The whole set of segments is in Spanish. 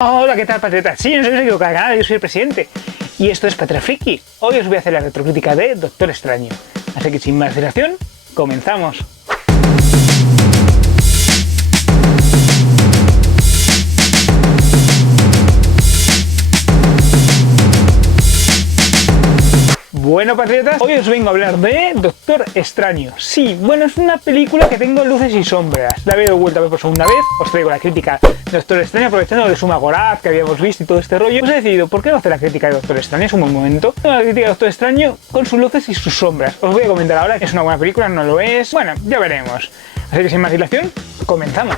Hola, ¿qué tal, patriotas? Sí, no se equivoca, nada, yo soy el presidente. Y esto es Patria Friki. Hoy os voy a hacer la retrocrítica de Doctor Extraño. Así que sin más dilación, comenzamos. Bueno, patriotas, hoy os vengo a hablar de Doctor Extraño. Sí, bueno, es una película que tengo luces y sombras. La he vuelto a ver por segunda vez. Os traigo la crítica de Doctor Extraño, aprovechando de Suma Gorath, que habíamos visto y todo este rollo. Os he decidido, ¿por qué no hacer la crítica de Doctor Extraño? Es un buen momento. La crítica de Doctor Extraño con sus luces y sus sombras. Os voy a comentar ahora que es una buena película, no lo es. Bueno, ya veremos. Así que sin más dilación, comenzamos.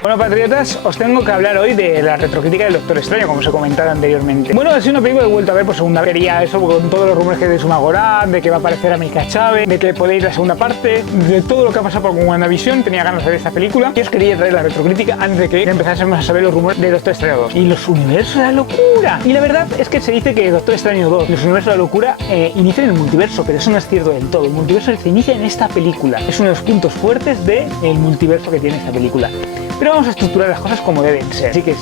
Bueno, patriotas, os tengo que hablar hoy de la retrocrítica del Doctor Extraño, como os he comentado anteriormente. Bueno, es una película que he vuelto a ver por segunda vez. Quería eso con todos los rumores que hay de Suma Gorath, de que va a aparecer Amílcar Chávez, de que podéis ir la segunda parte, de todo lo que ha pasado con WandaVision. Tenía ganas de ver esta película y os quería traer la retrocrítica antes de que empezásemos a saber los rumores de Doctor Extraño 2. Y los universos de la locura. Y la verdad es que se dice que Doctor Extraño 2, los universos de la locura, inician en el multiverso, pero eso no es cierto del todo. El multiverso se inicia en esta película. Es uno de los puntos fuertes del multiverso que tiene esta película. Pero vamos a estructurar las cosas como deben ser. Así que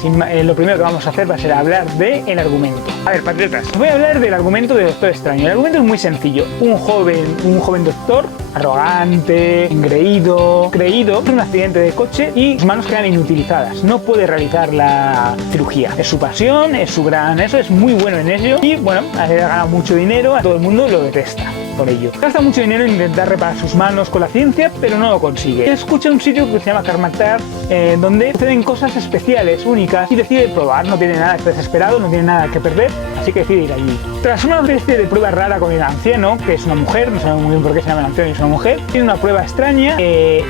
lo primero que vamos a hacer va a ser hablar del argumento. A ver, patriotas, os voy a hablar del argumento de Doctor Extraño. El argumento es muy sencillo. Un joven doctor, arrogante, engreído, creído, sufre un accidente de coche y sus manos quedan inutilizadas. No puede realizar la cirugía. Es su pasión, es su gran... Eso es muy bueno en ello. Y bueno, ha ganado mucho dinero, a todo el mundo lo detesta por ello. Gasta mucho dinero en intentar reparar sus manos con la ciencia, pero no lo consigue. Escucha un sitio que se llama Karmaktar, donde suceden cosas especiales, únicas, y decide probar. No tiene nada, está desesperado, no tiene nada que perder, así que decide ir allí. Tras una especie de prueba rara con el anciano, que es una mujer, no sabemos muy bien por qué se llama el anciano y es una mujer, tiene una prueba extraña,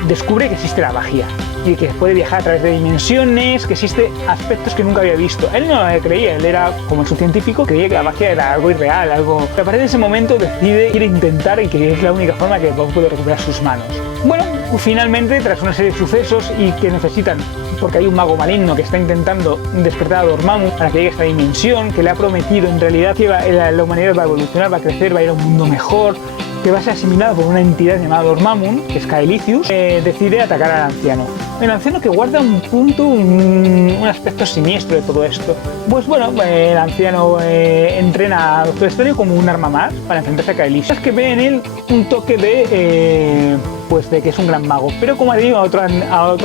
descubre que existe la magia y que puede viajar a través de dimensiones, que existe aspectos que nunca había visto. Él no lo creía, él era, como es un científico, creía que la magia era algo irreal, algo... Pero a partir de ese momento quiere intentar y que es la única forma que puede recuperar sus manos. Bueno, finalmente, tras una serie de sucesos y que necesitan, porque hay un mago maligno que está intentando despertar a Dormammu para que llegue a esta dimensión, que le ha prometido en realidad que la humanidad va a evolucionar, va a crecer, va a ir a un mundo mejor, que va a ser asimilado por una entidad llamada Dormammu, que es Caelicius, decide atacar al anciano. El anciano que guarda un aspecto siniestro de todo esto. Pues bueno, el anciano entrena a Doctor Extraño como un arma más para enfrentarse a Caelicius. Es que ve en él un toque de que es un gran mago. Pero como ha dicho a otro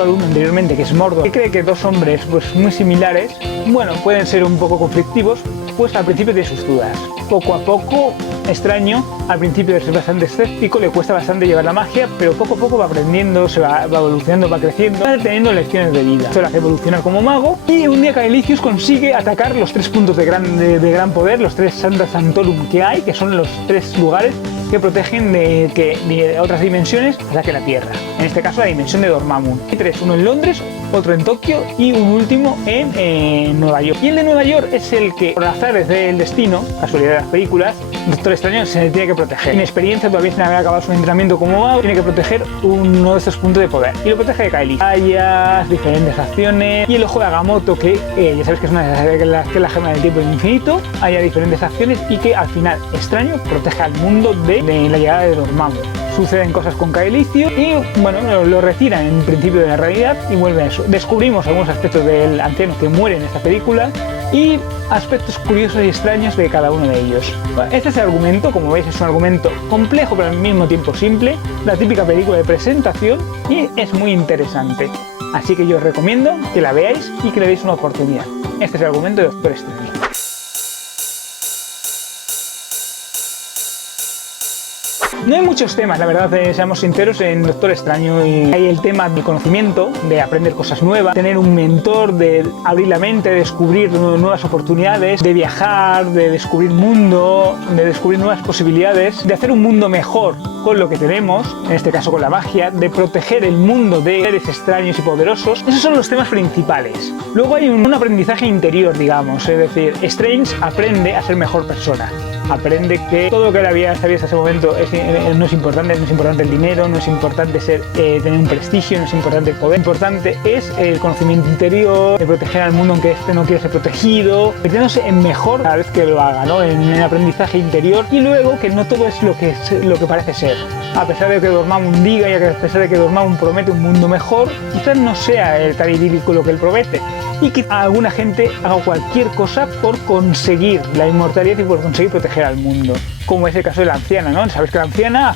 alumno anteriormente, que es Mordor, que cree que dos hombres pues muy similares, bueno, pueden ser un poco conflictivos, pues al principio tiene sus dudas. Poco a poco, Extraño, al principio es bastante escéptico, le cuesta bastante llevar la magia, pero poco a poco va aprendiendo, se va evolucionando, va creciendo, va teniendo lecciones de vida. Esto le hace evolucionar como mago y un día Caelicius consigue atacar los 3 puntos de gran poder, los 3 Sancta Sanctorum que hay, que son los 3 lugares que protegen de que otras dimensiones ataquen la Tierra. En este caso la dimensión de Dormammu. Hay 3, uno en Londres, otro en Tokio y un último en Nueva York. Y el de Nueva York es el que, por azares del destino, casualidad de las películas, Doctor Extraño se tiene que proteger. Sin experiencia, todavía sin haber acabado su entrenamiento como mago, tiene que proteger uno de estos puntos de poder. Y lo protege de Caelicius, diferentes acciones y el ojo de Agamotto, que ya sabes que es la gema del tiempo infinito. Haya diferentes acciones y que al final Extraño protege al mundo de la llegada de Dormammu. Suceden cosas con Caelicius y bueno, lo retiran en principio de la realidad y vuelve a eso. Descubrimos algunos aspectos del anciano que muere en esta película y aspectos curiosos y extraños de cada uno de ellos. Este es el argumento, como veis es un argumento complejo pero al mismo tiempo simple, la típica película de presentación y es muy interesante. Así que yo os recomiendo que la veáis y que le deis una oportunidad. Este es el argumento de Doctor Extraño. No hay muchos temas, la verdad, seamos sinceros, en Doctor Extraño. Y hay el tema del conocimiento, de aprender cosas nuevas, tener un mentor, de abrir la mente, de descubrir nuevas oportunidades, de viajar, de descubrir mundo, de descubrir nuevas posibilidades, de hacer un mundo mejor con lo que tenemos, en este caso con la magia, de proteger el mundo de seres extraños y poderosos. Esos son los temas principales. Luego hay un aprendizaje interior, digamos, es decir, Strange aprende a ser mejor persona. aprende que todo lo que él había sabido hasta ese momento no es importante, no es importante el dinero, no es importante tener un prestigio, no es importante el poder, lo importante es el conocimiento interior, de proteger al mundo aunque este no quiere ser protegido, metiéndose en mejor cada vez que lo haga, ¿no? En el aprendizaje interior, y luego que no todo es lo que parece ser. A pesar de que Dormammu diga y a pesar de que Dormammu promete un mundo mejor, quizás no sea tan idílico lo que él promete, y que alguna gente haga cualquier cosa por conseguir la inmortalidad y por conseguir proteger al mundo, como es el caso de la anciana, ¿no? Sabes que la anciana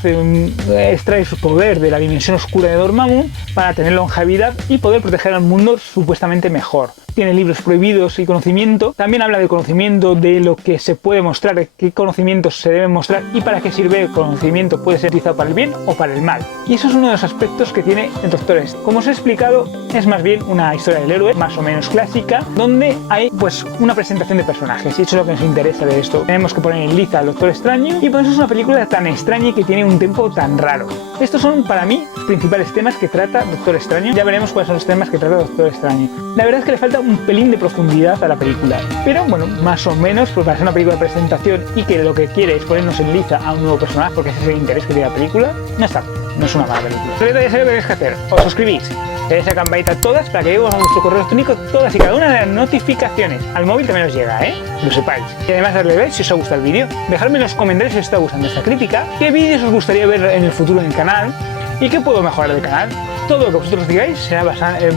extrae su poder de la dimensión oscura de Dormammu para tener longevidad y poder proteger al mundo supuestamente mejor. Tiene libros prohibidos y conocimiento. También habla de conocimiento, de lo que se puede mostrar, qué conocimientos se deben mostrar y para qué sirve el conocimiento. Puede ser utilizado para el bien o para el mal. Y eso es uno de los aspectos que tiene el Doctor Strange. Como os he explicado, es más bien una historia del héroe, más o menos clásica, donde hay pues una presentación de personajes. Y eso es lo que nos interesa de esto. Tenemos que poner en liza al Doctor Extraño, y por eso es una película tan extraña y que tiene un tempo tan raro. Estos son para mí los principales temas que trata Doctor Extraño. Ya veremos cuáles son los temas que trata Doctor Extraño. La verdad es que le falta un pelín de profundidad a la película, pero bueno, más o menos, pues para ser una película de presentación y que lo que quiere es ponernos en liza a un nuevo personaje, porque ese es el interés que tiene la película, no está, no es una mala película. Pero ya sabéis lo que tenéis que hacer: os suscribís, le dais a campanita todas para que lleguemos a vuestro correo electrónico todas y cada una de las notificaciones. Al móvil también os llega, lo sepáis. Y además darle like si os ha gustado el vídeo, dejadme en los comentarios si os está gustando esta crítica, qué vídeos os gustaría ver en el futuro en el canal y qué puedo mejorar del canal. Todo lo que vosotros digáis será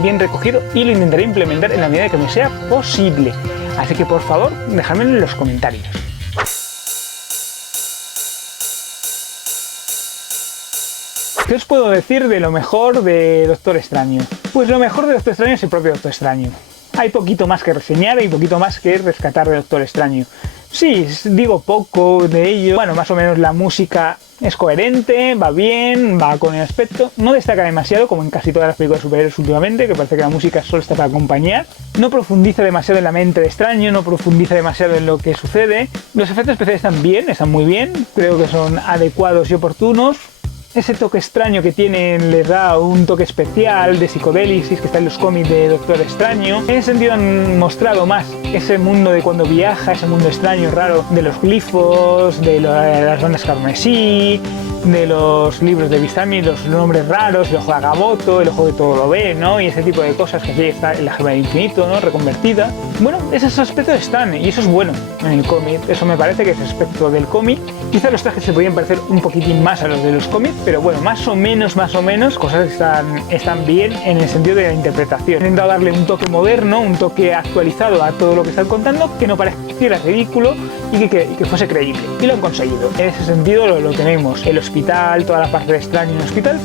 bien recogido y lo intentaré implementar en la medida que me sea posible. Así que por favor, dejadmelo en los comentarios. ¿Qué os puedo decir de lo mejor de Doctor Extraño? Pues lo mejor de Doctor Extraño es el propio Doctor Extraño. Hay poquito más que reseñar, hay poquito más que rescatar de Doctor Extraño. Sí, digo poco de ello. Bueno, más o menos la música es coherente, va bien, va con el aspecto. No destaca demasiado, como en casi todas las películas de superhéroes últimamente, que parece que la música solo está para acompañar. No profundiza demasiado en la mente de Extraño, no profundiza demasiado en lo que sucede. Los efectos especiales están bien, están muy bien. Creo que son adecuados y oportunos. Ese toque extraño que tienen les da un toque especial de psicodélisis que está en los cómics de Doctor Extraño. En ese sentido han mostrado más ese mundo de cuando viaja, ese mundo extraño, raro, de los glifos, de las bandas carmesí, de los libros de Vistami, los nombres raros, el ojo de Agamotto, el ojo que todo lo ve, ¿no? Y ese tipo de cosas que aquí está en la gema del infinito, ¿no? Reconvertida. Bueno, esos aspectos están y eso es bueno en el cómic. Eso me parece que es aspecto del cómic. Quizá los trajes se podrían parecer un poquitín más a los de los cómics, pero bueno, más o menos, cosas están bien en el sentido de la interpretación. He intentado darle un toque moderno, un toque actualizado a todo lo que están contando, que no pareciera ridículo y que fuese creíble. Y lo han conseguido. En ese sentido lo tenemos. El hospital, toda la parte de Extraño en el hospital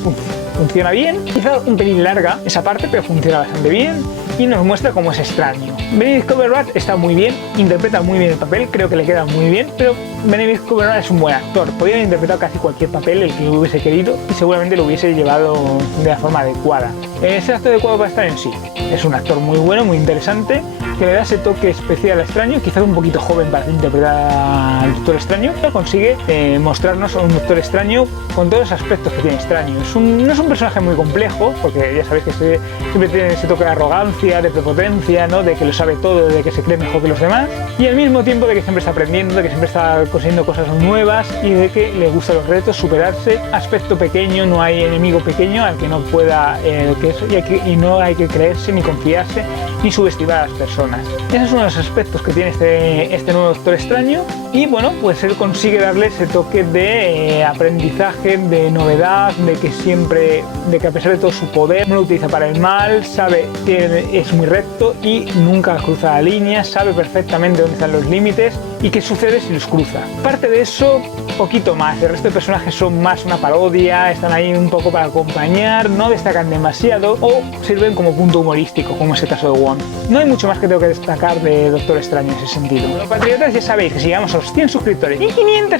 funciona bien. Quizá un pelín larga esa parte, pero funciona bastante bien. Y nos muestra cómo es Extraño. Benedict Cumberbatch está muy bien, interpreta muy bien el papel, creo que le queda muy bien, pero Benedict Cumberbatch es un buen actor. Podría haber interpretado casi cualquier papel el que hubiese querido y seguramente lo hubiese llevado de la forma adecuada. ¿Es el actor adecuado para estar en sí? Es un actor muy bueno, muy interesante, que le da ese toque especial a Extraño, quizás un poquito joven para interpretar al Doctor Extraño, pero consigue mostrarnos a un Doctor Extraño con todos los aspectos que tiene Extraño. No es un personaje muy complejo, porque ya sabéis que siempre tiene ese toque de arrogancia, de prepotencia, ¿no? De que lo sabe todo, de que se cree mejor que los demás, y al mismo tiempo de que siempre está aprendiendo, de que siempre está consiguiendo cosas nuevas y de que le gustan los retos, superarse. Aspecto pequeño, no hay enemigo pequeño al que no pueda y no hay que creerse ni confiarse ni subestimar a las personas. Ese es uno de los aspectos que tiene este nuevo Doctor Extraño, y bueno, pues él consigue darle ese toque de aprendizaje, de novedad, de que a pesar de todo su poder no lo utiliza para el mal, sabe que es muy recto y nunca cruza la línea, sabe perfectamente dónde están los límites y qué sucede si los cruza. Aparte de eso, poquito más. El resto de personajes son más una parodia, están ahí un poco para acompañar, no destacan demasiado o sirven como punto humorístico, como es el caso de Wong. No hay mucho más que tengo que destacar de Doctor Extraño en ese sentido. Los patriotas, ya sabéis que si llegamos a los 100 suscriptores y 500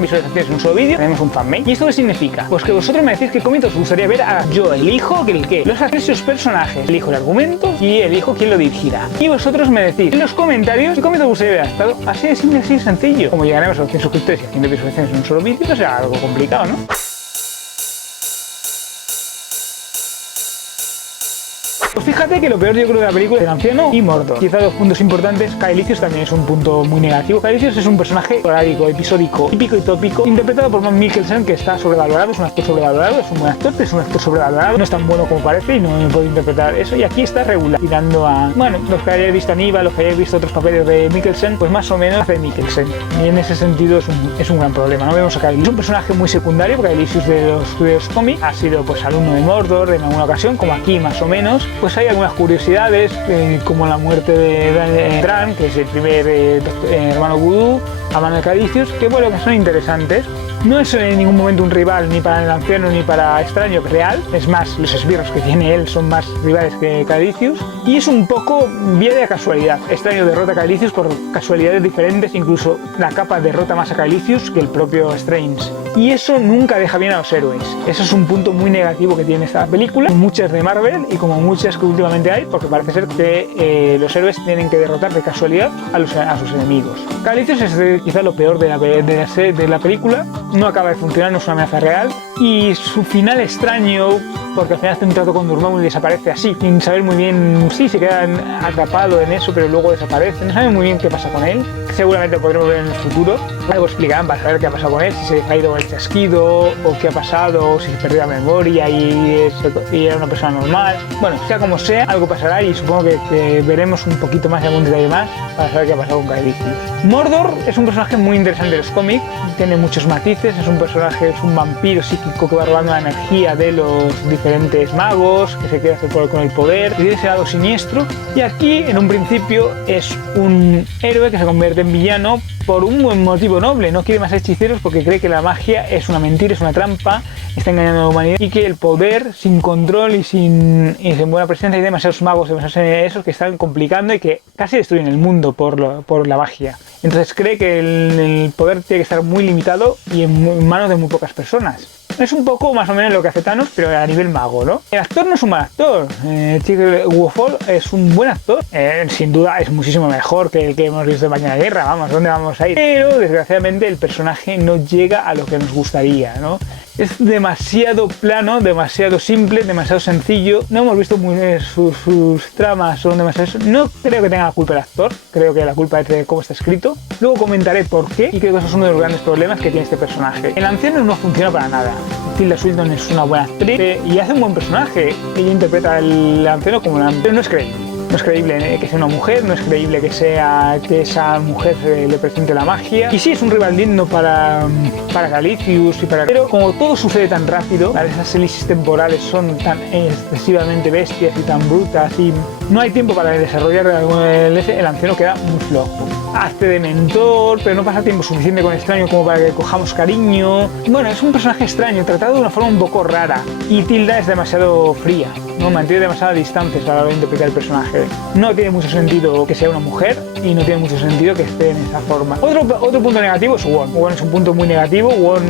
visualizaciones en un solo vídeo, tenemos un fanmate. ¿Y esto qué significa? Pues que vosotros me decís qué cómic os gustaría ver. Yo elijo el qué, los accesos personajes, elijo el argumento y elijo quién lo dirigirá. Y vosotros me decís en los comentarios qué cómic os gustaría ver adaptado. Así de simple, así de sencillo. Como llegaremos a los 100 suscriptores y a 100 visualizaciones en un solo vídeo, no será algo complicado, ¿no? Pues fíjate que lo peor yo creo de la película es el anciano y Mordor. Quizá dos puntos importantes. Caelicios también es un punto muy negativo. Caelicios es un personaje esporádico, episódico, típico y tópico, interpretado por Mads Mikkelsen, que está sobrevalorado, es un actor sobrevalorado, es un buen actor, pero es un actor sobrevalorado, no es tan bueno como parece y no puede interpretar eso. Y aquí está regular, tirando a, bueno, los que hayáis visto Aníbal, los que hayáis visto otros papeles de Mikkelsen, pues más o menos hace Mikkelsen. Y en ese sentido es un gran problema. No vemos a Caelicios. Es un personaje muy secundario, porque Caelicios de los estudios cómics ha sido pues alumno de Mordor en alguna ocasión, como aquí más o menos. Pues hay algunas curiosidades, como la muerte de Dran, que es el primer hermano vudú, a mano de Caelicios, que bueno, que son interesantes. No es en ningún momento un rival ni para el anciano ni para extraño real, es más, los esbirros que tiene él son más rivales que Caelicios, y es un poco vía de casualidad. Extraño derrota a Caelicios por casualidades diferentes, incluso la capa derrota más a Caelicios que el propio Strange. Y eso nunca deja bien a los héroes. Eso es un punto muy negativo que tiene esta película, muchas de Marvel y como muchas que últimamente hay, porque parece ser que los héroes tienen que derrotar de casualidad a sus enemigos. Caelicios es quizá lo peor de la película. No acaba de funcionar, no es una amenaza real, y su final extraño, porque al final hace un trato con Dormammu y desaparece así, sin saber muy bien, sí, se queda atrapado en eso, pero luego desaparece, no sabe muy bien qué pasa con él. Seguramente lo podremos ver en el futuro, algo explicarán para saber qué ha pasado con él, si se ha ido el chasquido, o qué ha pasado, o si se perdió la memoria y era una persona normal. Bueno, sea como sea, algo pasará y supongo que veremos un poquito más, algún detalle más, para saber qué ha pasado con Caelicios. Mordor es un personaje muy interesante de los cómics, tiene muchos matices, es un personaje, es un vampiro psíquico que va robando la energía de los diferentes magos, que se quiere hacer con el poder, y tiene ese lado siniestro, y aquí en un principio es un héroe que se convierte en villano por un buen motivo noble, no quiere más hechiceros porque cree que la magia es una mentira, es una trampa, está engañando a la humanidad y que el poder sin control y sin buena presencia, hay demasiados magos, demasiados esos que están complicando y que casi destruyen el mundo por la magia. Entonces cree que el poder tiene que estar muy limitado y en manos de muy pocas personas. Es un poco más o menos lo que hace Thanos, pero a nivel mago, ¿no? El actor no es un mal actor. Tigre Wolfhall es un buen actor. Sin duda es muchísimo mejor que el que hemos visto en Mañana de Guerra. Vamos, ¿dónde vamos a ir? Pero desgraciadamente el personaje no llega a lo que nos gustaría, ¿no? Es demasiado plano, demasiado simple, demasiado sencillo. No hemos visto muy bien sus tramas, son demasiado... No creo que tenga la culpa el actor, creo que la culpa es de cómo está escrito. Luego comentaré por qué y creo que eso es uno de los grandes problemas que tiene este personaje. El anciano no funciona para nada. Tilda Swinton es una buena actriz y hace un buen personaje. Ella interpreta al anciano como una... pero no es creíble. No es creíble que sea una mujer, no es creíble que esa mujer le presente la magia. Y sí, es un rival digno para Caelicios pero como todo sucede tan rápido, esas elipsis temporales son tan excesivamente bestias y tan brutas y no hay tiempo para desarrollar el anciano queda muy flojo. Hace de mentor, pero no pasa tiempo suficiente con extraño como para que cojamos cariño. Bueno, es un personaje extraño, tratado de una forma un poco rara. Y Tilda es demasiado fría, ¿no? Mantiene demasiadas distancias a la hora de interpretar el personaje. No tiene mucho sentido que sea una mujer y no tiene mucho sentido que esté en esa forma. Otro punto negativo es Wong. Wong es un punto muy negativo. Wong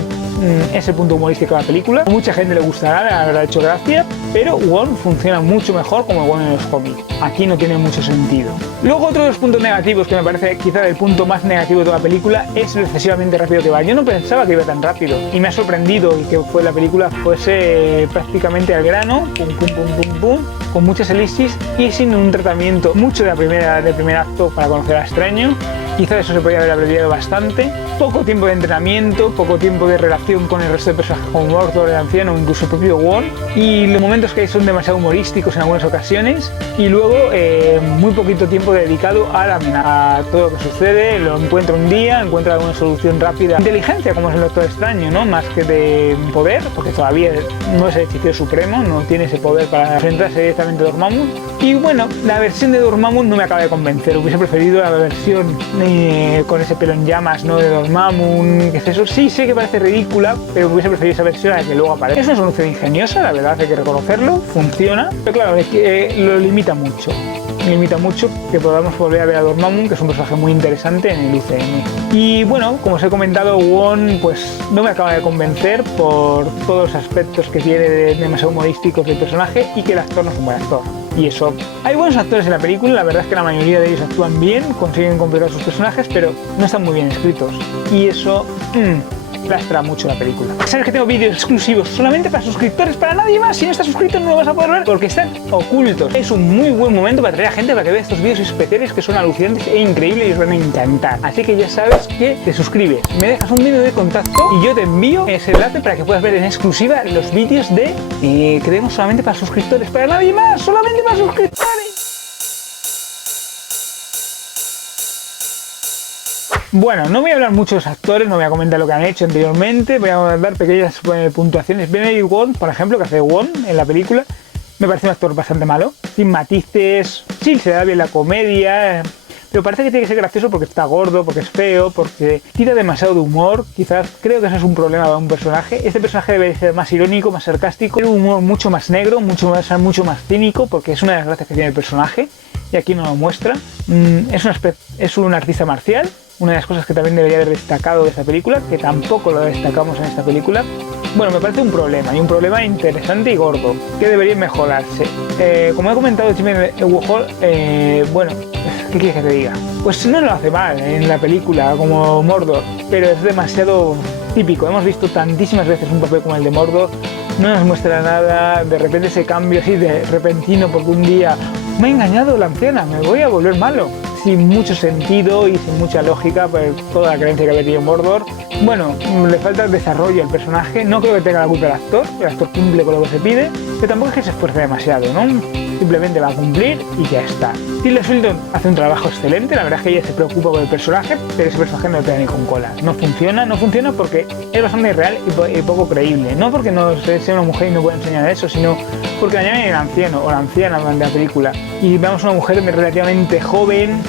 es el punto humorístico de la película. A mucha gente le gustará, le habrá hecho gracia, pero Wong funciona mucho mejor como Wong en los cómics. Aquí no tiene mucho sentido. Luego otro de los puntos negativos que me parece quizá el punto más negativo de toda la película es lo excesivamente rápido que va. Yo no pensaba que iba tan rápido y me ha sorprendido y que la película fuese prácticamente al grano, pum, pum, pum, pum, pum, con muchas elipsis y sin un tratamiento mucho del primer acto para conocer a extraño. Quizá eso se podría haber abreviado bastante. Poco tiempo de entrenamiento, poco tiempo de relación con el resto de personajes como Mordor, el anciano o incluso el propio Wong. Y los momentos que hay son demasiado humorísticos en algunas ocasiones. Y luego muy poquito tiempo dedicado a todo lo que sucede. Lo encuentra un día, encuentra alguna solución rápida. Inteligencia, como es el Doctor Extraño, ¿no? Más que de poder, porque todavía no es el hechicero supremo, no tiene ese poder para enfrentarse directamente a Dormammu. Y bueno, la versión de Dormammu no me acaba de convencer. Hubiese preferido la versión con ese pelo en llamas, ¿no? De Dormammu, que es eso. Sí, sé que parece ridícula, pero hubiese preferido esa versión a la que luego aparece. Es una solución ingeniosa, la verdad, hay que reconocerlo, funciona, pero claro, es que lo limita mucho. Limita mucho que podamos volver a ver a Dormammu, que es un personaje muy interesante en el UCM. Y bueno, como os he comentado, Wong pues no me acaba de convencer por todos los aspectos que tiene demasiado humorísticos del personaje y que el actor no es un buen actor. Y eso, hay buenos actores en la película, la verdad es que la mayoría de ellos actúan bien, consiguen completar sus personajes, pero no están muy bien escritos. Y eso lastra mucho la película. ¿Sabes que tengo vídeos exclusivos solamente para suscriptores, para nadie más? Si no estás suscrito no lo vas a poder ver porque están ocultos. Es un muy buen momento para traer a gente para que vea estos vídeos especiales que son alucinantes e increíbles y os van a encantar. Así que ya sabes que te suscribes, me dejas un vídeo de contacto y yo te envío ese enlace para que puedas ver en exclusiva los vídeos de que tenemos solamente para suscriptores, para nadie más, solamente para suscriptores. Bueno, no voy a hablar mucho de los actores, no voy a comentar lo que han hecho anteriormente, voy a dar pequeñas puntuaciones. Benedict Wong, por ejemplo, que hace Wong en la película, me parece un actor bastante malo, sin matices, sí, se le da bien la comedia, pero parece que tiene que ser gracioso porque está gordo, porque es feo, porque tira demasiado de humor. Quizás creo que eso es un problema para un personaje. Este personaje debe ser más irónico, más sarcástico, tiene un humor mucho más negro, mucho más cínico, porque es una de las gracias que tiene el personaje y aquí no lo muestra. Es un artista marcial, una de las cosas que también debería haber destacado de esta película, que tampoco lo destacamos en esta película. Bueno, me parece un problema, y un problema interesante y gordo, que debería mejorarse. Como he comentado, Jimmy Warhol, bueno, ¿qué quieres que te diga? Pues no lo hace mal en la película como Mordor, pero es demasiado típico. Hemos visto tantísimas veces un papel como el de Mordor, no nos muestra nada, de repente ese cambio así de repentino porque un día me ha engañado la anciana, me voy a volver malo. Sin mucho sentido y sin mucha lógica por toda la creencia que había tenido Mordor. Bueno, le falta el desarrollo al personaje, no creo que tenga la culpa el actor cumple con lo que se pide, pero tampoco es que se esfuerce demasiado, ¿no? Simplemente va a cumplir y ya está. Tilda Swinton hace un trabajo excelente, la verdad es que ella se preocupa por el personaje, pero ese personaje no te da ni con cola. No funciona porque es bastante irreal y poco creíble. No porque no sea una mujer y no pueda enseñar eso, sino porque la llaman el anciano o la anciana durante la película. Y vemos una mujer relativamente joven,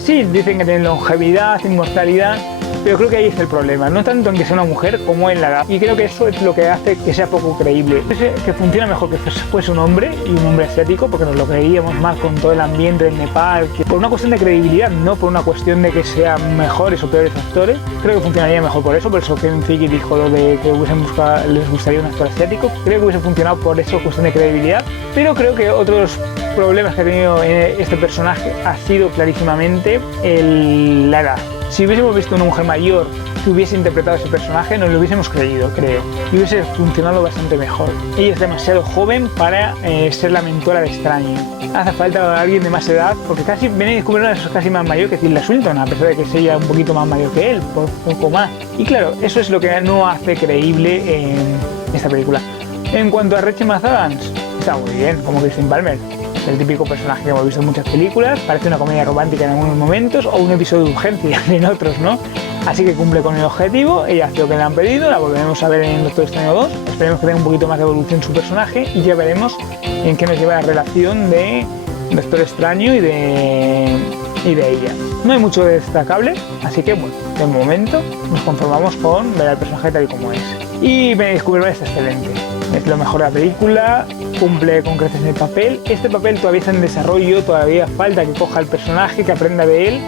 sí, dicen que tiene longevidad, inmortalidad, pero creo que ahí está el problema, no tanto en que sea una mujer como en la edad. Y creo que eso es lo que hace que sea poco creíble. Que funciona mejor que fuese un hombre, y un hombre asiático, porque nos lo creíamos más con todo el ambiente en Nepal, que por una cuestión de credibilidad, no por una cuestión de que sean mejores o peores actores. Creo que funcionaría mejor por eso Kevin Feige dijo lo de que les gustaría un actor asiático. Creo que hubiese funcionado por eso, cuestión de credibilidad. Pero creo que otros problemas que ha tenido este personaje ha sido clarísimamente la edad. Si hubiésemos visto una mujer mayor que hubiese interpretado ese personaje, nos lo hubiésemos creído, creo, y hubiese funcionado bastante mejor. Ella es demasiado joven para ser la mentora de Extraño. Hace falta alguien de más edad, porque Benedict Cumberbatch es casi más mayor que Tilda Swinton, a pesar de que es ella un poquito más mayor que él, por poco más. Y claro, eso es lo que no hace creíble en esta película. En cuanto a Rachel McAdams, está muy bien, como Christine Palmer. El típico personaje que hemos visto en muchas películas, parece una comedia romántica en algunos momentos o un episodio de urgencia en otros, ¿no? Así que cumple con el objetivo, ella hace lo que le han pedido, la volveremos a ver en Doctor Extraño 2, esperemos que tenga un poquito más de evolución su personaje y ya veremos en qué nos lleva la relación de Doctor Extraño y de ella. No hay mucho destacable, así que bueno, de momento nos conformamos con ver al personaje tal y como es. Y Benedict Cumberbatch está excelente, es lo mejor de la película, cumple con creces en el papel. Este papel todavía está en desarrollo, todavía falta que coja el personaje, que aprenda de él,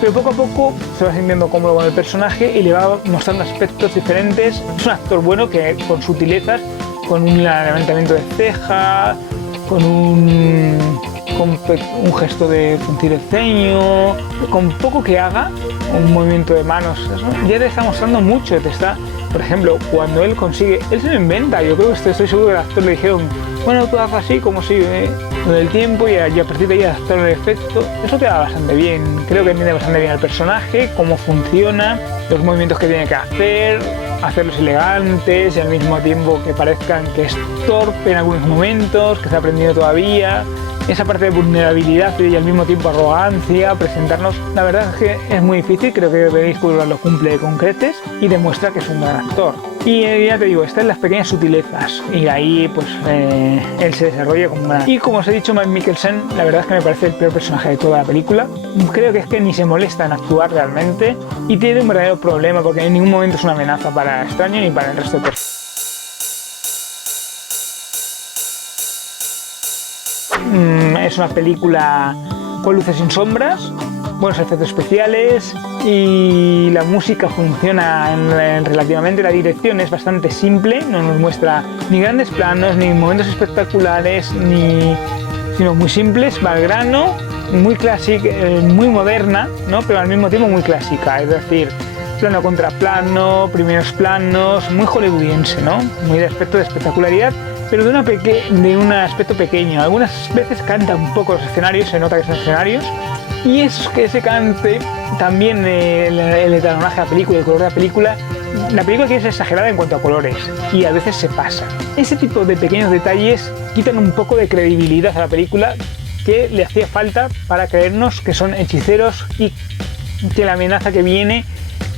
pero poco a poco se va sintiendo cómodo con el personaje y le va mostrando aspectos diferentes. Es un actor bueno que con sutilezas, con un levantamiento de ceja, con un gesto de fruncir el ceño, con poco que haga, un movimiento de manos, eso ya te está mostrando mucho, por ejemplo, cuando él se lo inventa. Yo creo que estoy seguro que al actor le dijeron, bueno, tú haz así, como si lo del tiempo, y a partir de ahí adaptar el efecto. Eso queda bastante bien, creo que entiende bastante bien al personaje, cómo funciona, los movimientos que tiene que hacerlos elegantes y al mismo tiempo que parezcan que es torpe en algunos momentos, que está aprendiendo todavía. Esa parte de vulnerabilidad y al mismo tiempo arrogancia, presentarnos, la verdad es que es muy difícil, creo que Benedict Cumberbatch lo cumple con creces y demuestra que es un gran actor. Y ya te digo, está en las pequeñas sutilezas y ahí pues él se desarrolla como un gran... Y como os he dicho, Mads Mikkelsen, la verdad es que me parece el peor personaje de toda la película. Creo que es que ni se molesta en actuar realmente y tiene un verdadero problema porque en ningún momento es una amenaza para Extraño ni para el resto de personas. Es una película con luces sin sombras, buenos efectos especiales y la música funciona relativamente. La dirección es bastante simple, no nos muestra ni grandes planos ni momentos espectaculares, sino muy simples, va al grano, muy clásica, muy moderna, ¿no? Pero al mismo tiempo muy clásica. Es decir, plano contra plano, primeros planos, muy hollywoodiense, ¿no? Muy de aspecto de espectacularidad, pero de un aspecto pequeño. Algunas veces canta un poco los escenarios, se nota que son escenarios, y es que ese cante también el etalónaje de la película, el color de la película que es exagerada en cuanto a colores y a veces se pasa. Ese tipo de pequeños detalles quitan un poco de credibilidad a la película que le hacía falta para creernos que son hechiceros y que la amenaza que viene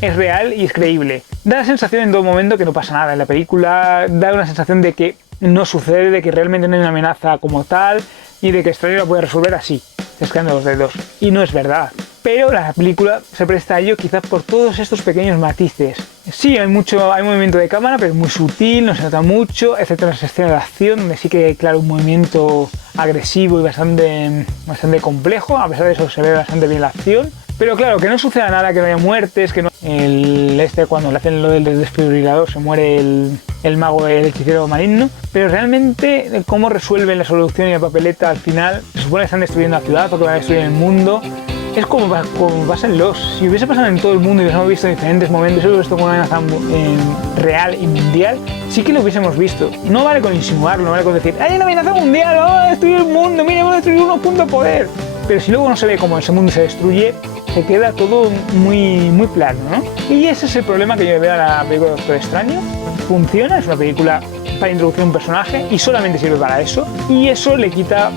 es real y es creíble. Da la sensación en todo momento que no pasa nada en la película, da una sensación de que no sucede, de que realmente no hay una amenaza como tal y de que Strange la puede resolver así, chasqueando los dedos. Y no es verdad. Pero la película se presta a ello quizás por todos estos pequeños matices. Sí, hay movimiento de cámara, pero es muy sutil, no se nota mucho, excepto en las escenas de acción, donde sí que hay, claro, un movimiento agresivo y bastante complejo. A pesar de eso se ve bastante bien la acción. Pero claro, que no suceda nada, que no haya muertes, que no... cuando le hacen lo del desfibrilador se muere el mago, el hechicero maligno. Pero realmente cómo resuelven la solución y la papeleta al final, se supone que están destruyendo la ciudad porque van a destruir el mundo. Es como pasa en Lost. Si hubiese pasado en todo el mundo y hubiésemos visto en diferentes momentos, si hubiese visto como una amenaza real y mundial, sí que lo hubiésemos visto. No vale con insinuarlo, no vale con decir ¡hay una amenaza mundial! ¡Vamos a destruir el mundo! ¡Mira, vamos a destruir unos puntos de poder! Pero si luego no se ve cómo ese mundo se destruye, se queda todo muy plano, ¿no? Y ese es el problema que yo veo a la película de Doctor Extraño. Funciona, es una película para introducir un personaje y solamente sirve para eso, y eso le quita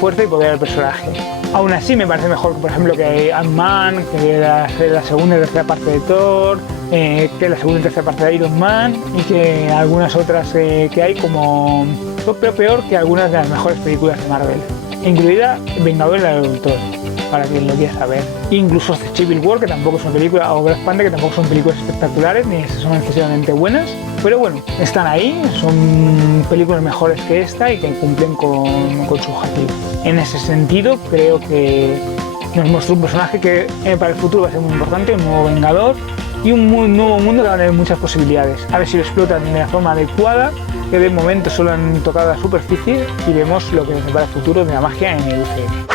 fuerza y poder al personaje. Aún así me parece mejor, por ejemplo, que Ant-Man, que la segunda y tercera parte de Thor, que la segunda y tercera parte de Iron Man, y que algunas otras que hay como... pero peor que algunas de las mejores películas de Marvel, incluida Vengadores del Autor, para quien lo quiera saber. Incluso Civil War, que tampoco es una película, o Black Panther, que tampoco son películas espectaculares, ni son excesivamente buenas, pero bueno, están ahí, son películas mejores que esta y que cumplen con su objetivo. En ese sentido, creo que nos muestra un personaje que para el futuro va a ser muy importante, un nuevo Vengador y un nuevo mundo que va a tener muchas posibilidades. A ver si lo explotan de la forma adecuada, que de momento solo han tocado la superficie, y vemos lo que nos depara el futuro de la magia en el UCM.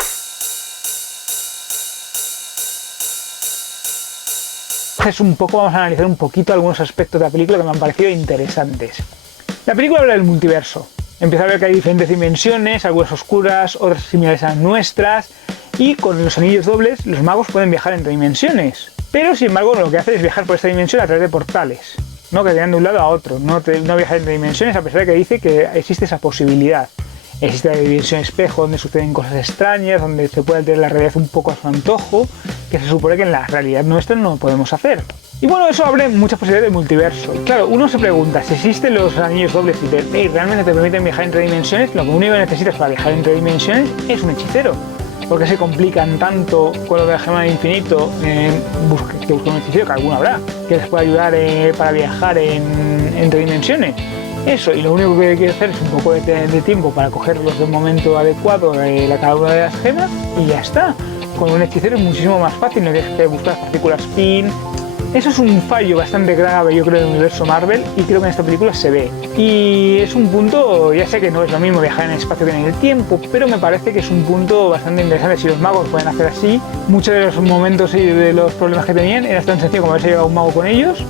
Vamos a analizar un poquito algunos aspectos de la película que me han parecido interesantes. La película habla del multiverso. Empieza a ver que hay diferentes dimensiones, algunas oscuras, otras similares a las nuestras, y con los anillos dobles los magos pueden viajar entre dimensiones. Pero sin embargo lo que hacen es viajar por esta dimensión a través de portales, ¿no? Que llegan de un lado a otro, no viajar entre dimensiones, a pesar de que dice que existe esa posibilidad. Existe la dimensión espejo, donde suceden cosas extrañas, donde se puede alterar la realidad un poco a su antojo, que se supone que en la realidad nuestra no podemos hacer. Y bueno, eso abre muchas posibilidades de multiverso. Claro, uno se pregunta, si existen los anillos dobles y realmente te permiten viajar entre dimensiones, lo único que necesitas para viajar entre dimensiones es un hechicero. ¿Por qué se complican tanto con lo de la gema del infinito que buscar un hechicero, que alguno habrá, que les pueda ayudar para viajar entre dimensiones? Eso, y lo único que hay que hacer es un poco de tiempo para cogerlos de un momento adecuado cada una de las gemas y ya está. Con un hechicero es muchísimo más fácil, no tienes que buscar partículas PIN. Eso es un fallo bastante grave, yo creo, del universo Marvel, y creo que en esta película se ve. Y es un punto, ya sé que no es lo mismo viajar en el espacio que en el tiempo, pero me parece que es un punto bastante interesante. Si los magos pueden hacer así, muchos de los momentos y de los problemas que tenían era tan sencillo como haberse llevado un mago con ellos,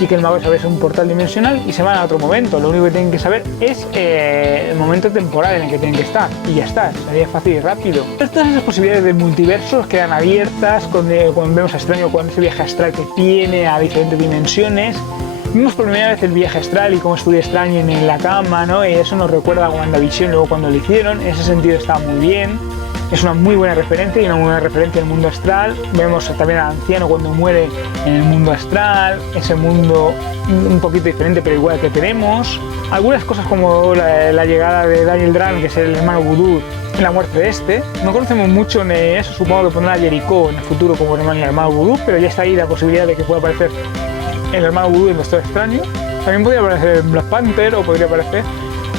y que el mago sabe un portal dimensional y se van a otro momento. Lo único que tienen que saber es el momento temporal en el que tienen que estar, y ya está, sería fácil y rápido. Pero todas esas posibilidades de multiversos quedan abiertas cuando vemos a Extraño, cuando ese viaje astral que tiene a diferentes dimensiones. Vimos por primera vez el viaje astral y cómo estudia Extraño en la cama, ¿no? Y eso nos recuerda a WandaVision luego cuando lo hicieron. En ese sentido está muy bien. Es una muy buena referencia y una buena referencia al mundo astral. Vemos también al anciano cuando muere en el mundo astral, ese mundo un poquito diferente pero igual que tenemos. Algunas cosas como la llegada de Daniel Dran, que es el hermano Voodoo, y la muerte de este. No conocemos mucho de eso, supongo que pondrá a Jericho en el futuro como el hermano Voodoo, pero ya está ahí la posibilidad de que pueda aparecer el hermano Voodoo en Doctor Extraño. También podría aparecer en Black Panther, o podría aparecer,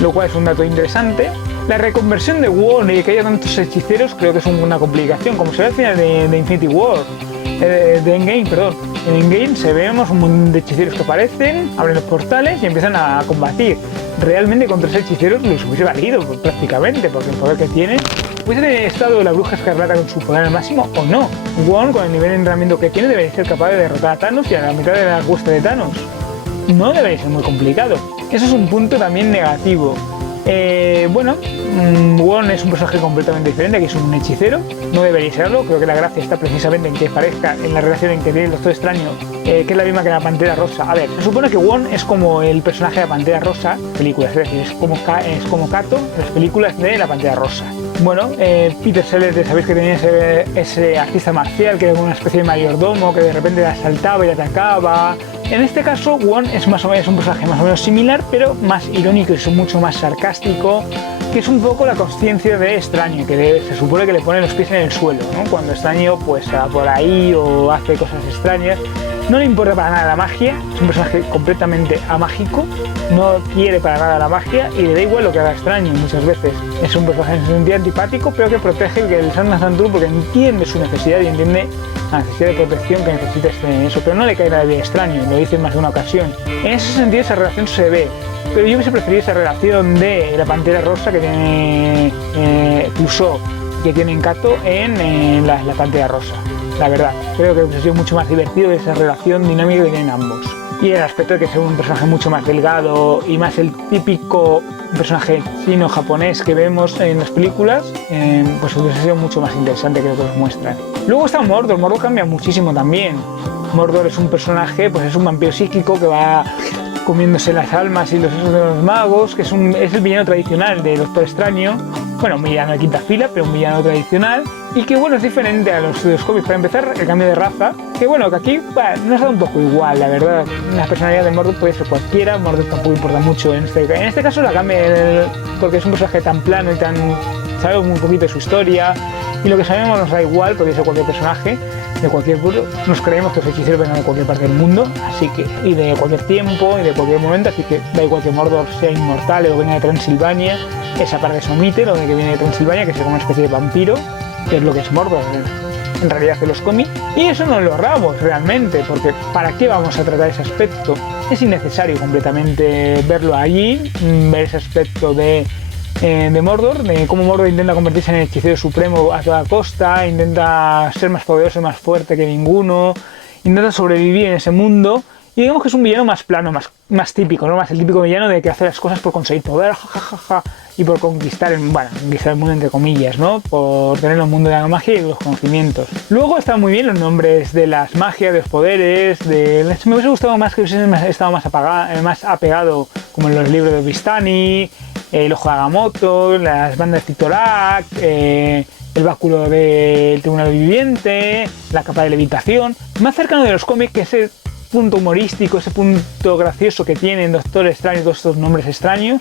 lo cual es un dato interesante. La reconversión de Wong y que haya tantos hechiceros creo que es una complicación, como se ve al final de Infinity War, de Endgame, perdón. En Endgame vemos un montón de hechiceros que aparecen, abren los portales y empiezan a combatir. Realmente con 3 hechiceros los hubiese valido prácticamente, porque el poder que tienen Hubiese estado la Bruja Escarlata con su poder al máximo o no. Wong, con el nivel de entrenamiento que tiene, debería ser capaz de derrotar a Thanos y a la mitad de la cuesta de Thanos. No debería ser muy complicado. Eso es un punto también negativo. Wong es un personaje completamente diferente, que es un hechicero, no debería serlo. Creo que la gracia está precisamente en que parezca, en la relación en que tiene el Doctor Extraño, que es la misma que la Pantera Rosa. A ver, se supone que Wong es como el personaje de la Pantera Rosa, películas, es decir, es como Kato en las películas de la Pantera Rosa. Bueno, Peter Sellers, sabéis que tenía ese artista marcial que era una especie de mayordomo que de repente le asaltaba y le atacaba. En este caso, Wong es más o menos un personaje más o menos similar, pero más irónico y mucho más sarcástico, que es un poco la conciencia de Extraño, que se supone que le pone los pies en el suelo, ¿no? Cuando Extraño pues va por ahí o hace cosas extrañas. No le importa para nada la magia, es un personaje completamente amágico, no quiere para nada la magia y le da igual lo que haga Extraño muchas veces. Es un personaje en sentido antipático, pero que protege el San Santuru porque entiende su necesidad y entiende la necesidad de protección que necesita eso, pero no le cae nada de Extraño, lo dice en más de una ocasión. En ese sentido esa relación se ve, pero yo hubiese preferido esa relación de la Pantera Rosa que tiene Clouseau, que tiene Kato en la Pantera Rosa. La verdad, creo que hubiese sido mucho más divertido esa relación dinámica que tienen ambos. Y el aspecto de que sea un personaje mucho más delgado y más el típico personaje chino-japonés que vemos en las películas, pues hubiese sido mucho más interesante que lo que nos muestran. Luego está Mordor. Mordor cambia muchísimo también. Mordor es un personaje, pues es un vampiro psíquico que va comiéndose las almas y los sesos de los magos, que es el villano tradicional de Doctor Extraño. Bueno, un villano de quinta fila, pero un villano tradicional. Y que bueno, es diferente a los de los cómics. Para empezar, el cambio de raza, que bueno, que aquí nos da un poco igual, la verdad. La personalidad de Mordor puede ser cualquiera, Mordor tampoco importa mucho en este caso la cambia porque es un personaje tan plano y tan... sabe muy poquito de su historia, y lo que sabemos nos da igual, podría ser cualquier personaje de cualquier pueblo. Nos creemos que los hechiceros vengan de cualquier parte del mundo, así que, y de cualquier tiempo y de cualquier momento, así que da igual que Mordor sea inmortal o venga de Transilvania. Esa parte se omite, lo de que viene de Transilvania, que es como una especie de vampiro, que es lo que es Mordor en realidad de los cómics, y eso no lo ahorramos realmente, porque ¿para qué vamos a tratar ese aspecto? Es innecesario completamente verlo allí, ver ese aspecto de Mordor, de cómo Mordor intenta convertirse en el hechicero supremo a toda costa, intenta ser más poderoso y más fuerte que ninguno, intenta sobrevivir en ese mundo. Y digamos que es un villano más plano, más típico, ¿no? Más el típico villano de que hace las cosas por conseguir poder, jajaja, y por conquistar el mundo entre comillas, ¿no? Por tener el mundo de la magia y los conocimientos. Luego están muy bien los nombres de las magias, de los poderes, me hubiese gustado más que hubiese estado más apegado, como en los libros de Vistani, el Ojo de Agamotto, las bandas de Citorak, el báculo del Tribunal Viviente, la capa de levitación, más cercano de los cómics, que ese punto humorístico, ese punto gracioso que tienen Doctor Extraño, todos estos nombres extraños,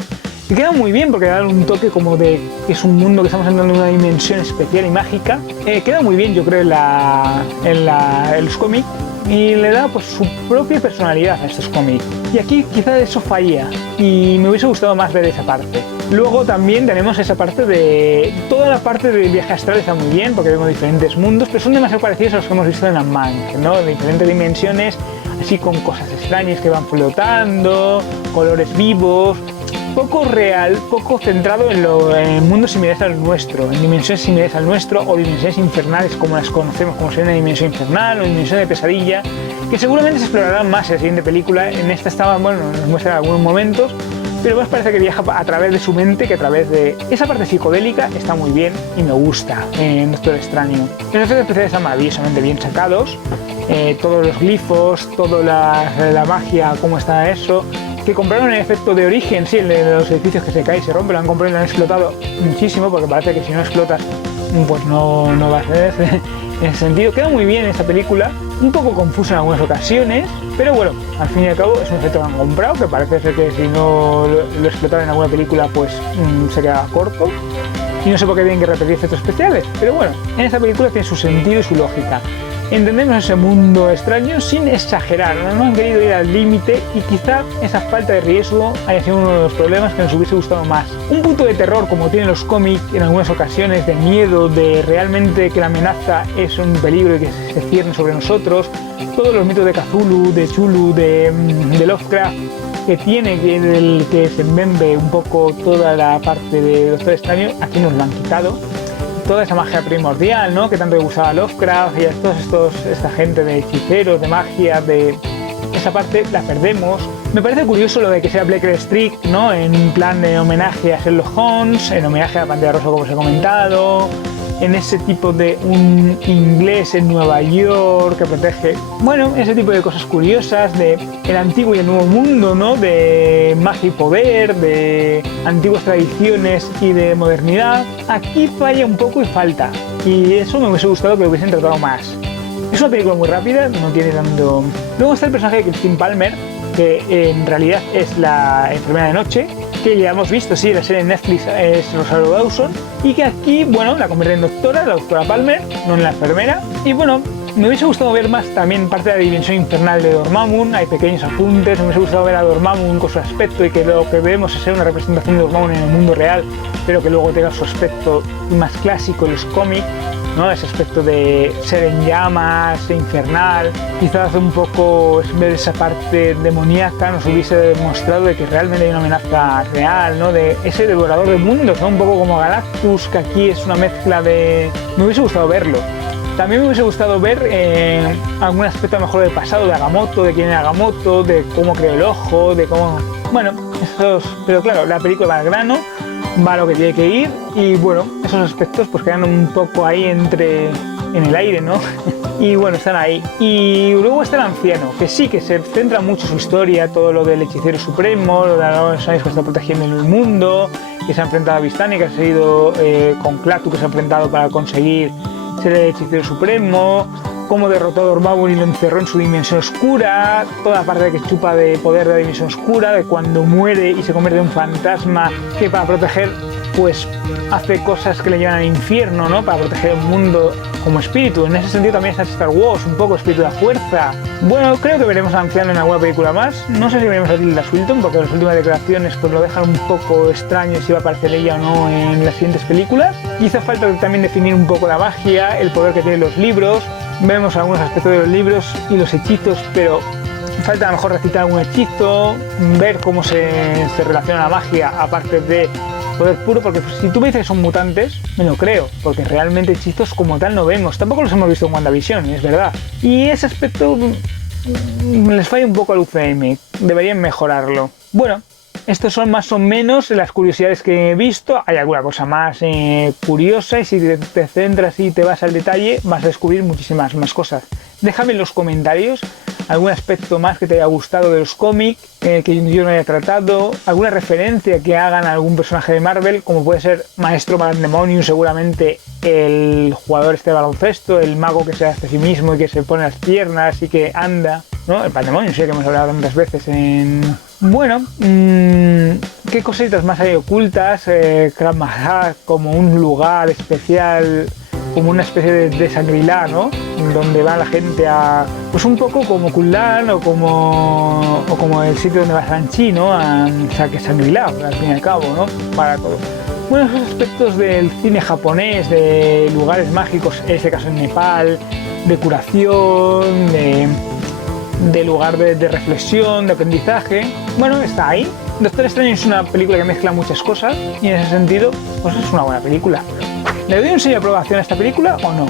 y queda muy bien porque dan un toque como de que es un mundo que estamos entrando en una dimensión especial y mágica. Queda muy bien, yo creo, en los cómics, y le da pues su propia personalidad a estos cómics. Y aquí quizás eso falla y me hubiese gustado más ver esa parte. Luego también tenemos esa parte toda la parte del viaje astral está muy bien porque vemos diferentes mundos, pero son demasiado parecidos a los que hemos visto en Ant-Man, ¿no? De diferentes dimensiones, así con cosas extrañas que van flotando, colores vivos, poco real, poco centrado en mundos similares al nuestro, en dimensiones similares al nuestro o dimensiones infernales como las conocemos, como sería una dimensión infernal o dimensión de pesadilla, que seguramente se explorarán más en la siguiente película. En esta nos muestra algunos momentos, pero más parece que viaja a través de su mente que a través de esa parte psicodélica. Está muy bien y me gusta en Doctor Extraño. Los efectos especiales están maravillosamente bien sacados, todos los glifos, toda la magia, cómo está eso, que compraron el efecto de origen, sí, el de los edificios que se caen y se rompen, lo han comprado y lo han explotado muchísimo, porque parece que si no explotas, pues no va a ser en ese sentido. Queda muy bien esta película, un poco confusa en algunas ocasiones, pero bueno, al fin y al cabo es un efecto que han comprado, que parece ser que si no lo explotaran en alguna película, pues se quedaba corto. Y no sé por qué tienen que repetir efectos especiales, pero bueno, en esta película tiene su sentido y su lógica. Entendemos ese mundo extraño sin exagerar, no han querido ir al límite y quizá esa falta de riesgo haya sido uno de los problemas que nos hubiese gustado más. Un punto de terror como tienen los cómics en algunas ocasiones, de miedo, de realmente que la amenaza es un peligro y que se cierne sobre nosotros, todos los mitos de Cthulhu, de Chulu, de Lovecraft, que tiene que se enmembe un poco toda la parte de Doctor Extraño, aquí nos lo han quitado. toda esa magia primordial, ¿no? Que tanto le gustaba a Lovecraft y a esta gente de hechiceros, de magia, de esa parte la perdemos. Me parece curioso lo de que sea Bleecker Street, ¿no? En plan de homenaje a Sherlock Holmes, en homenaje a la Pantera Rosa, como os he comentado, en ese tipo de un inglés en Nueva York que protege, bueno, ese tipo de cosas curiosas de el antiguo y el nuevo mundo, ¿no? De magia y poder, de antiguas tradiciones y de modernidad. Aquí falla un poco y falta, y eso me hubiese gustado que lo hubiesen tratado más. Es una película muy rápida, no tiene tanto... Luego está el personaje de Christine Palmer, que en realidad es la enfermera de noche, que ya hemos visto, sí, la serie en Netflix es Rosario Dawson, y que aquí, bueno, la convierte en doctora, la doctora Palmer, no en la enfermera. Y bueno, me hubiese gustado ver más también parte de la dimensión infernal de Dormammu, hay pequeños apuntes, me hubiese gustado ver a Dormammu con su aspecto y que lo que vemos es una representación de Dormammu en el mundo real, pero que luego tenga su aspecto más clásico en los cómics, ¿no? Ese aspecto de ser en llamas, infernal, quizás un poco ver esa parte demoníaca nos hubiese demostrado de que realmente hay una amenaza real, ¿no? De ese devorador de mundos, ¿no? Un poco como Galactus, que aquí es una mezcla de... Me hubiese gustado verlo. También me hubiese gustado ver algún aspecto a lo mejor del pasado de Agamotto, de quién era Agamotto, de cómo creó el ojo, de cómo... Bueno, pero claro, la película va al grano, va a lo que tiene que ir, y bueno, esos aspectos pues quedan un poco ahí en el aire, ¿no? Y bueno, están ahí. Y luego está el anciano, que sí que se centra mucho su historia, todo lo del hechicero supremo, lo de los años que está protegiendo el mundo, que se ha enfrentado a Vistani, que ha seguido con Klaatu, que se ha enfrentado para conseguir ser el hechicero supremo, cómo derrotó a Dormammu y lo encerró en su dimensión oscura, toda la parte que chupa de poder de la dimensión oscura, de cuando muere y se convierte en un fantasma que para proteger, pues hace cosas que le llevan al infierno, ¿no? Para proteger el mundo como espíritu. En ese sentido también está Star Wars, un poco espíritu de la fuerza. Bueno, creo que veremos a Anciano en alguna película más. No sé si veremos a Tilda Swinton, porque las últimas declaraciones pues lo dejan un poco extraño si va a aparecer ella o no en las siguientes películas. Quizá falta también definir un poco la magia, el poder que tienen los libros. Vemos algunos aspectos de los libros y los hechizos, pero falta a lo mejor recitar algún hechizo, ver cómo se relaciona la magia, aparte de poder puro, porque si tú me dices que son mutantes, me lo creo, porque realmente hechizos como tal no vemos, tampoco los hemos visto en WandaVision, es verdad. Y ese aspecto les falla un poco al UCM, deberían mejorarlo. Bueno, estos son más o menos las curiosidades que he visto. Hay alguna cosa más curiosa, y si te centras y te vas al detalle vas a descubrir muchísimas más cosas. Déjame en los comentarios algún aspecto más que te haya gustado de los cómics, que yo no haya tratado, alguna referencia que hagan a algún personaje de Marvel, como puede ser Maestro Pandemonium, seguramente el jugador este de baloncesto, el mago que se hace a sí mismo y que se pone las piernas y que anda, ¿no? El Pandemonium, sí que hemos hablado tantas veces en... Bueno, ¿qué cositas más hay ocultas? Krav Maga como un lugar especial, como una especie de Shangri-La, ¿no? Donde va la gente a... Pues un poco como Kunlun o como el sitio donde va Shang-Chi, ¿no? O sea, que Shangri-La, al fin y al cabo, ¿no? Para todo. Bueno, esos aspectos del cine japonés, de lugares mágicos, en este caso en Nepal, de curación, de lugar de reflexión, de aprendizaje, bueno, está ahí. Doctor Extraño es una película que mezcla muchas cosas y en ese sentido, pues es una buena película. ¿Le doy un sello de aprobación a esta película o no?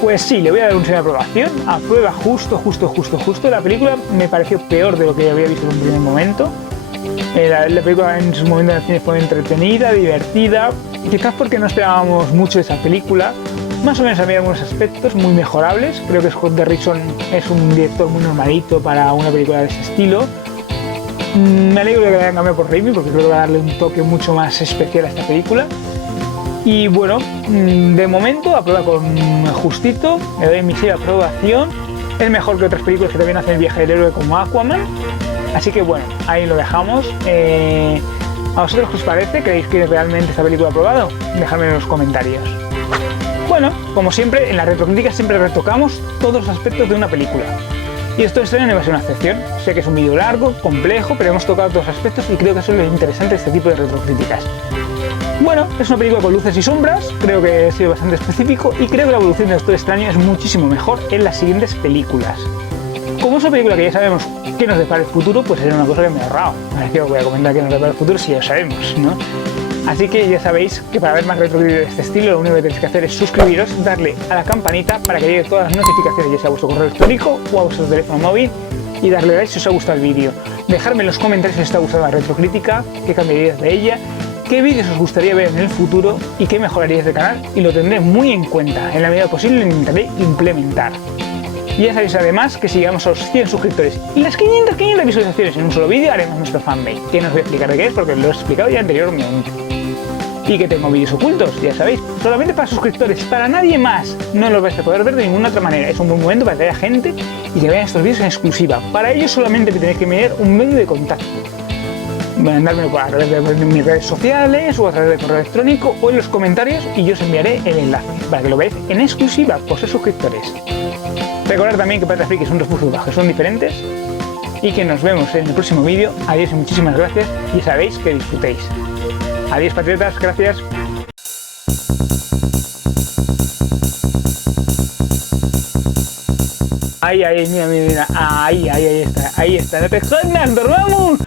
Pues sí, le voy a dar un sello de aprobación. Aprueba justo. La película me pareció peor de lo que había visto en un primer momento. La película en su momento en el cine fue entretenida, divertida, quizás porque no esperábamos mucho de esa película. Más o menos había algunos aspectos muy mejorables. Creo que Scott Derrickson es un director muy normalito para una película de ese estilo. Me alegro de que hayan cambiado por Raimi, porque creo que va a darle un toque mucho más especial a esta película. Y bueno, de momento aprueba con justito, le doy mi sello de aprobación. Es mejor que otras películas que también hacen el viaje del héroe como Aquaman. Así que bueno, ahí lo dejamos. ¿A vosotros qué os parece? ¿Creéis que realmente esta película ha aprobado? Dejadme en los comentarios. Bueno, como siempre, en la retrocrítica siempre retocamos todos los aspectos de una película. Y esto no va a ser una excepción. Sé que es un vídeo largo, complejo, pero hemos tocado todos los aspectos y creo que eso es lo interesante de este tipo de retrocríticas. Bueno, es una película con luces y sombras, creo que he sido bastante específico y creo que la evolución de Doctor Extraño es muchísimo mejor en las siguientes películas. Como es una película que ya sabemos qué nos depara el futuro, pues era una cosa que me he ahorrado. No es que os voy a comentar qué nos depara el futuro si ya lo sabemos, ¿no? Así que ya sabéis que para ver más retro vídeos de este estilo lo único que tenéis que hacer es suscribiros, darle a la campanita para que llegue todas las notificaciones, ya sea a vuestro correo electrónico o a vuestro teléfono móvil, y darle like si os ha gustado el vídeo. Dejadme en los comentarios si os está gustando la retrocrítica, qué cambiaríais de ella, qué vídeos os gustaría ver en el futuro y qué mejoraríais del canal, y lo tendré muy en cuenta. En la medida posible lo intentaré implementar. Y ya sabéis además que si llegamos a los 100 suscriptores y las 500 visualizaciones en un solo vídeo, haremos nuestro fanmade, que no os voy a explicar de qué es porque lo he explicado ya anteriormente. Y que tengo vídeos ocultos, ya sabéis, solamente para suscriptores, para nadie más. No los vais a poder ver de ninguna otra manera. Es un buen momento para que haya gente y que vean estos vídeos en exclusiva. Para ello solamente me tenéis que enviar un medio de contacto. Mandármelo a través de mis redes sociales o a través de correo electrónico o en los comentarios y yo os enviaré el enlace para que lo veáis en exclusiva por ser suscriptores. Recordad también que Patatas Frikis son dos puzzles que son diferentes y que nos vemos en el próximo vídeo. Adiós y muchísimas gracias y sabéis que disfrutéis. Adiós patriotas, gracias. Ay, mira, ahí está, no te jodas, dormamos.